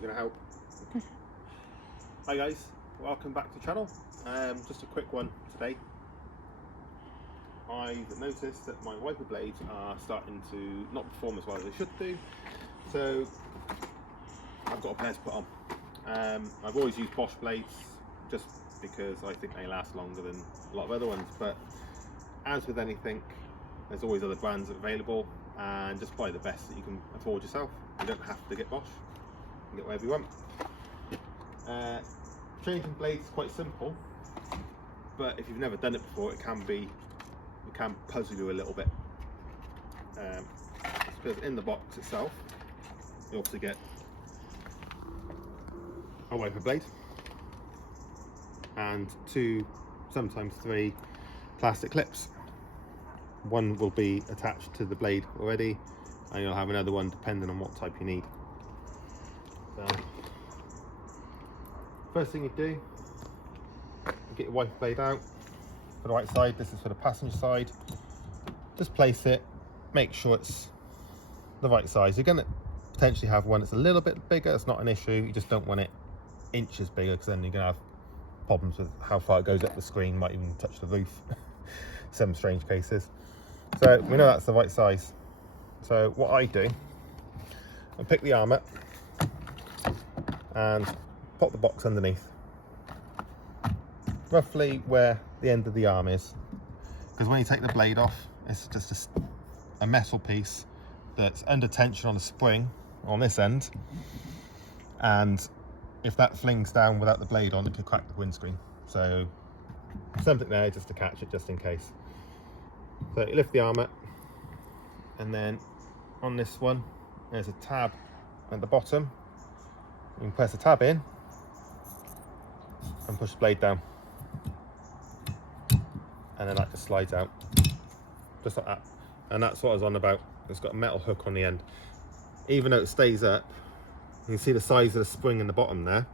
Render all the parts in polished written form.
You're gonna help. Hi guys, welcome back to the channel. Just a quick one today. I've noticed that my wiper blades are starting to not perform as well as they should do, so I've got a pair to put on. I've always used Bosch blades just because I think they last longer than a lot of other ones, but as with anything, there's always other brands available, and just buy the best that you can afford yourself. You don't have to get Bosch, you can get whatever you want. Changing blades is quite simple, but if you've never done it before, it can puzzle you a little bit. Because in the box itself, you also get a wiper blade and 2, sometimes 3 plastic clips. One will be attached to the blade already, and you'll have another one depending on what type you need. So, first thing you do, you get your wiper blade out for the right side. This is for the passenger side. Just place it, make sure it's the right size. You're going to potentially have one that's a little bit bigger. It's not an issue. You just don't want it inches bigger, because then you're going to have problems with how far it goes up the screen. Might even touch the roof. Some strange cases. So we know that's the right size. So what I do, I pick the arm up and pop the box underneath, roughly where the end of the arm is, because when you take the blade off, it's just a metal piece that's under tension on a spring on this end, and if that flings down without the blade on, it could crack the windscreen. So something there just to catch it, just in case. So you lift the arm up, and then on this one there's a tab at the bottom. You can press the tab in and push the blade down, and then that just slides out, just like that. And that's what I was on about. It's got a metal hook on the end. Even though it stays up, you can see the size of the spring in the bottom there,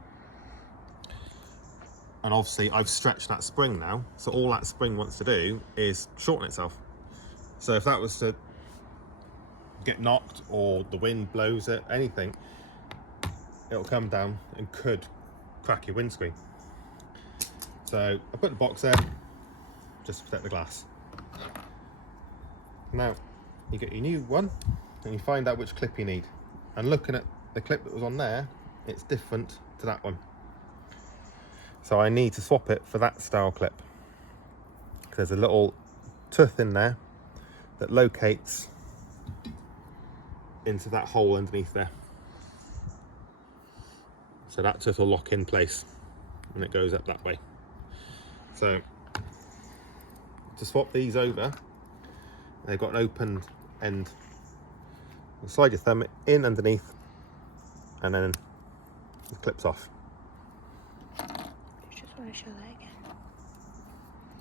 and obviously I've stretched that spring now, so all that spring wants to do is shorten itself. So if that was to get knocked, or the wind blows it, anything, it'll come down and could crack your windscreen. So I put the box there just to protect the glass. Now you get your new one and you find out which clip you need, and looking at the clip that was on there, it's different to that one, so I need to swap it for that style clip. There's a little tooth in there that locates into that hole underneath there, so that tooth will lock in place and it goes up that way. So to swap these over, they've got an open end. You slide your thumb in underneath, and then it clips off. You just want to show that again.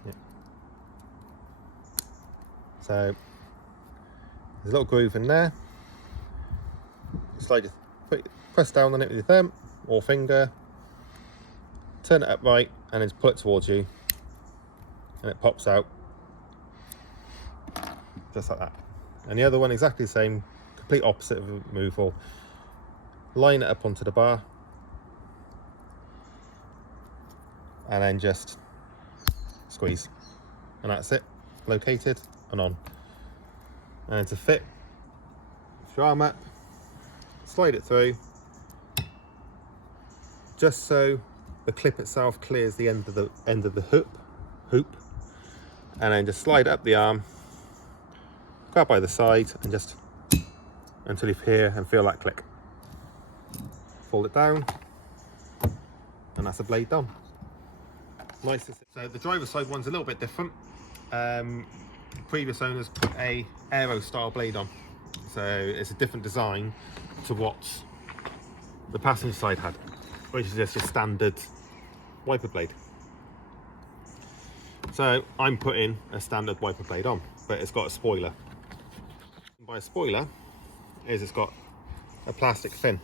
Yeah. So there's a little groove in there. Slide press down on it with your thumb or finger, turn it upright, and then just pull it towards you, and it pops out just like that. And the other one exactly the same, complete opposite of removal. Line it up onto the bar, and then just squeeze, and that's it, located and on. And to fit, lift your arm up, slide it through, just so the clip itself clears the end of the hoop, and then just slide up the arm, grab by the side, and just until you hear and feel that click. Fold it down, and that's the blade done. Nice. So the driver's side one's a little bit different. Previous owners put a aero style blade on, so it's a different design to what the passenger side had, which is just a standard wiper blade. So I'm putting a standard wiper blade on, but it's got a spoiler. By a spoiler is it's got a plastic fin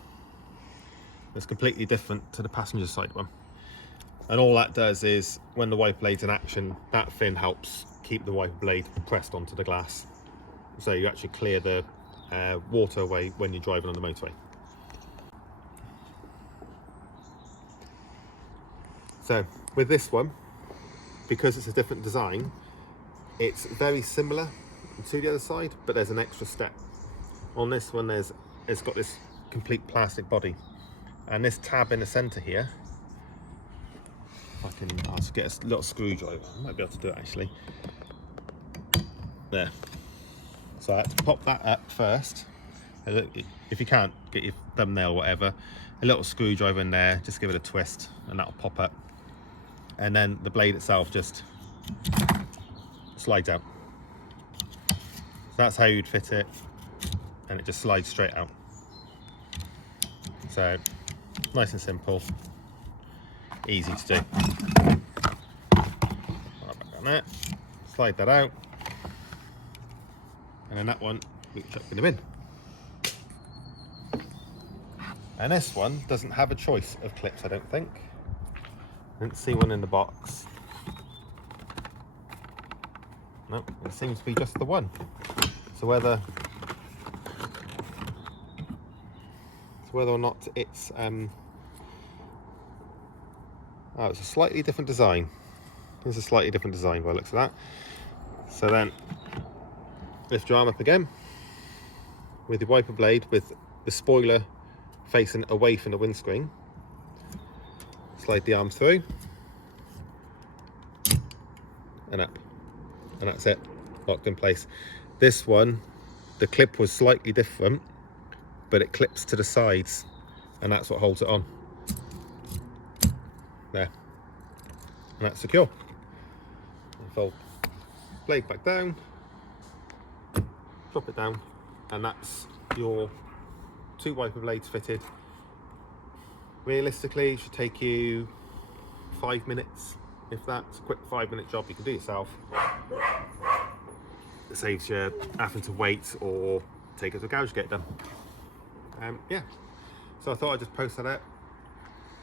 that's completely different to the passenger side one, and all that does is when the wiper blade's in action, that fin helps keep the wiper blade pressed onto the glass, so you actually clear the water away when you're driving on the motorway. So with this one, because it's a different design, it's very similar to the other side, but there's an extra step. On this one, it's got this complete plastic body, and this tab in the center here, I'll just get a little screwdriver. I might be able to do it actually. There. So I had to pop that up first. If you can't get your thumbnail or whatever, a little screwdriver in there, just give it a twist and that'll pop up. And then the blade itself just slides out. So that's how you'd fit it, and it just slides straight out. So nice and simple, easy to do. Right back on that, slide that out, and then that one we chuck in the bin. And this one doesn't have a choice of clips, I don't think. I didn't see one in the box. No, it seems to be just the one. So whether or not it's oh, it's a slightly different design. It's a slightly different design by the looks of that. So then lift your arm up again with your wiper blade with the spoiler facing away from the windscreen. Slide the arms through and up, and that's it, locked in place. This one, the clip was slightly different, but it clips to the sides, and that's what holds it on. There, and that's secure. Fold blade back down, drop it down, and that's your 2 wiper blades fitted. Realistically, it should take you 5 minutes, if that. It's a quick 5-minute job you can do yourself. It saves you having to wait or take it to a garage to get it done. Yeah, so I thought I'd just post that out.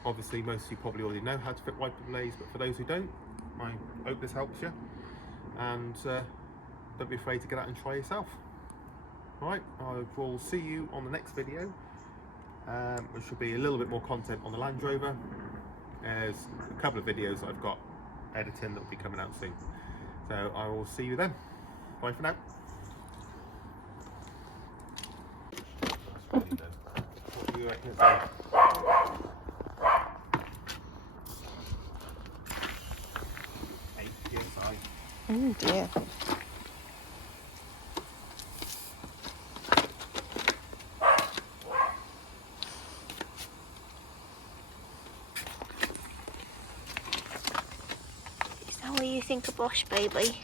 Obviously most of you probably already know how to fit wiper blades, but for those who don't, I hope this helps you, and don't be afraid to get out and try yourself. Alright, I will see you on the next video, which should be a little bit more content on the Land Rover. There's a couple of videos I've got editing that will be coming out soon. So I will see you then. Bye for now. What do you reckon it's like? Oh dear. Is that what you think of Bosch, baby?